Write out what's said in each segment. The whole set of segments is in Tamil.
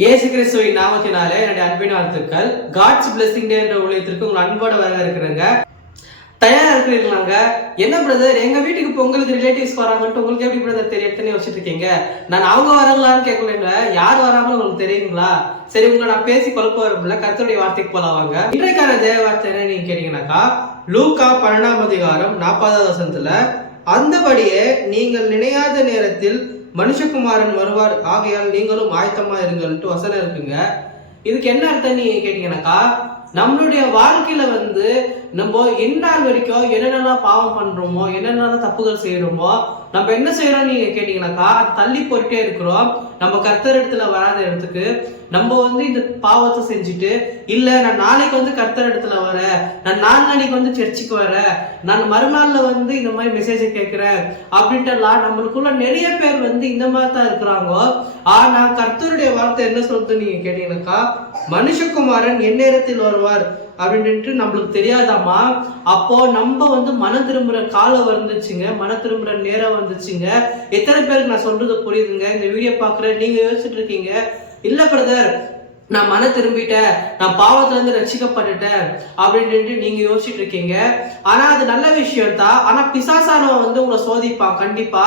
இயேசு கிறிஸ்துவின் நாமத்தினாலே என்னுடைய அன்பின் வாழ்த்துக்கள். காட்ஸ் பிளெஸிங் டே என்ற ஊழியத்திற்கு உங்கள் அன்போட வரவேற்கிறேங்க. தயாரா இருக்கிறீங்களாங்க? என்ன பிரதர், எங்க வீட்டுக்கு பொங்கலுக்கு ரிலேட்டிவ்ஸ் வராங்கன்ட்டு உங்களுக்கு எப்படி பிரதர் தெரியுதுன்னு யோசிச்சுட்டு இருக்கீங்க? நான் அவங்க வராங்களான்னு கேட்கலங்க, யார் வராங்கன்னு உங்களுக்கு தெரியுங்களா? சரி, உங்களை நான் பேசி குழப்ப வரல, கர்த்தருடைய வார்த்தைக்கு போலாம் வாங்க. இன்றைக்கான தேவ வார்த்தை என்ன நீங்க கேட்டீங்கன்னாக்கா, லூக்கா 12ஆம் அதிகாரம் 40வது வசனத்துல, அந்தபடியே நீங்கள் நினையாத நேரத்தில் மனுஷகுமாரன் வருவார், ஆகையால் நீங்களும் ஆயத்தமா இருங்கள்ட்டு வசனம் இருக்குங்க. இதுக்கு என்ன அர்த்தம் நீங்க கேட்டீங்கன்னாக்கா, நம்மளுடைய வாழ்க்கையில நம்ம இந்நாள் வரைக்கும் என்னென்னலாம் பாவம் பண்றோமோ, என்னென்னலாம் தப்புகள் செய்யறோமோ, நம்ம என்ன செய்யறோம் நீங்க கேட்டீங்கன்னாக்கா, தள்ளி போயிட்டே இருக்கிறோம். நம்ம கர்த்தர் இடத்துல வராத இடத்துக்கு நம்ம இந்த பாவத்தை செஞ்சுட்டு, இல்ல நான் நாளைக்கு கர்த்தர் இடத்துல வரேன், நான் நாளைக்கு சர்ச்சுக்கு வரேன், நான் மறுநாள்ல இந்த மாதிரி மெசேஜை கேட்கிறேன் அப்படின்ட்டுலாம் நம்மளுக்குள்ள நிறைய பேர் இந்த மாதிரி தான் இருக்கிறாங்க. ஆனா கர்த்தருடைய வார்த்தை என்ன சொல்றது நீங்க கேட்டீங்கன்னாக்கா, மனுஷகுமாரன் எந்நேரத்தில் வருவார் அப்படின்ட்டு நம்மளுக்கு தெரியாதாமா. அப்போ நம்ம மனம் திரும்புற காலம் வந்துச்சுங்க, மன திரும்புற நேரம் வந்துச்சுங்க. எத்தனை பேருக்கு நான் சொல்றது புரியுதுங்க? இந்த வீடியோ பாக்குற நீங்க யோசிச்சுட்டு இருக்கீங்க, இல்ல பிரதர் நான் மன திரும்பிட்டேன், நான் பாவத்துல ரட்சிக்கப்பட்டுட்டேன் அப்படின்ட்டு நீங்க யோசிச்சுட்டு இருக்கீங்க. ஆனா அது நல்ல விஷயம் தான். ஆனா பிசாசானவன் உங்களை சோதிப்பான் கண்டிப்பா.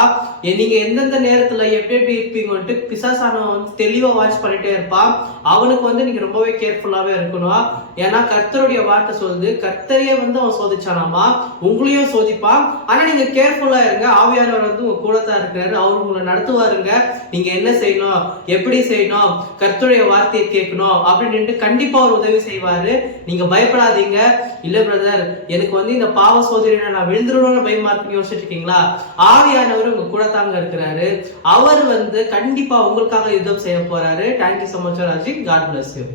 நீங்க எந்தெந்த நேரத்துல எப்படி எப்படி இருப்பீங்கன்ட்டு பிசாசானவன் தெளிவா வாட்ச் பண்ணிட்டே இருப்பான். அவனுக்கு நீங்க ரொம்பவே கேர்ஃபுல்லாவே இருக்கணும். ஏன்னா கர்த்தருடைய வார்த்தை சொல்லுது, கர்த்தரையே அவன் சோதிச்சானாமா, உங்களையும் சோதிப்பான். ஆனா நீங்க கேர்ஃபுல்லா இருங்க. ஆவியானவர் உங்க கூட தான் இருக்கிறாரு, அவர் உங்களை நடத்துவாருங்க. நீங்க என்ன செய்யணும், எப்படி செய்யணும், கர்த்தருடைய வார்த்தையை கேட்கணும் அப்படின்னு கண்டிப்பா ஒரு உதவி செய்வாரு. நீங்க பயப்படாதீங்க. இல்ல பிரதர், எனக்கு இந்த பாவ சோதனை நான் விழுந்துருவோம்னு பயமா இருக்கு யோசிச்சுட்டு இருக்கீங்களா? ஆவியானவர் உங்க கூட தாங்க இருக்கிறாரு. அவர் கண்டிப்பா உங்களுக்காக யுத்தம் செய்ய போறாரு. Thank you so much Raji. God bless you.